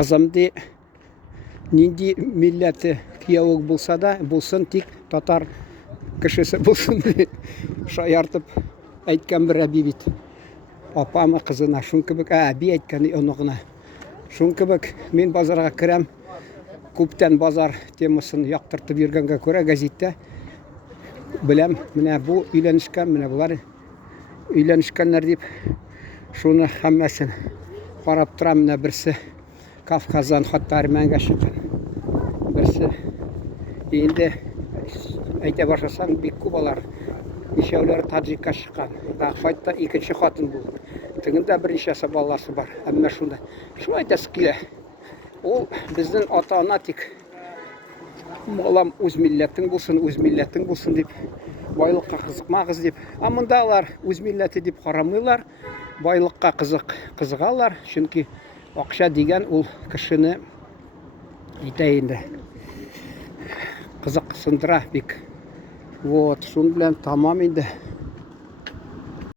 Кызымды нинди милләте кияук булса да, булсын тик татар кешесе булсын дип шаяртып әйткән бер әби бит. Апамы кызына шун кебек, әби әйткән онугына. Шун кебек мин базарга керәм. Күптән базар темасын яктыртып йөргәнгә күрә гәзиттә беләм, менә бу өйләнешкән, менә булар өйләнешкәннәр дип шуны һәммәсен карап торам. Менә берсе Кавказдан хатта Армәнгә чыккан. Берсе инде әйтә башласаң бик күп алар. Ничәүләре Таджикка чыккан. Файтта икенче хатын булды. Тегендә берничәсе баласы бар. Әмма шунда шулай да килә. Ул безнең ата-ана тик балам үз милләтең булсын дип, байлыкка кызыкмагыз дип. Ә мондалар үз милләте дип карамыйлар, байлыкка кызыгалар, чөнки акча дигән ул кешене әйтә инде. Кызыксындыра бик. Вот, шун белән тамам инде.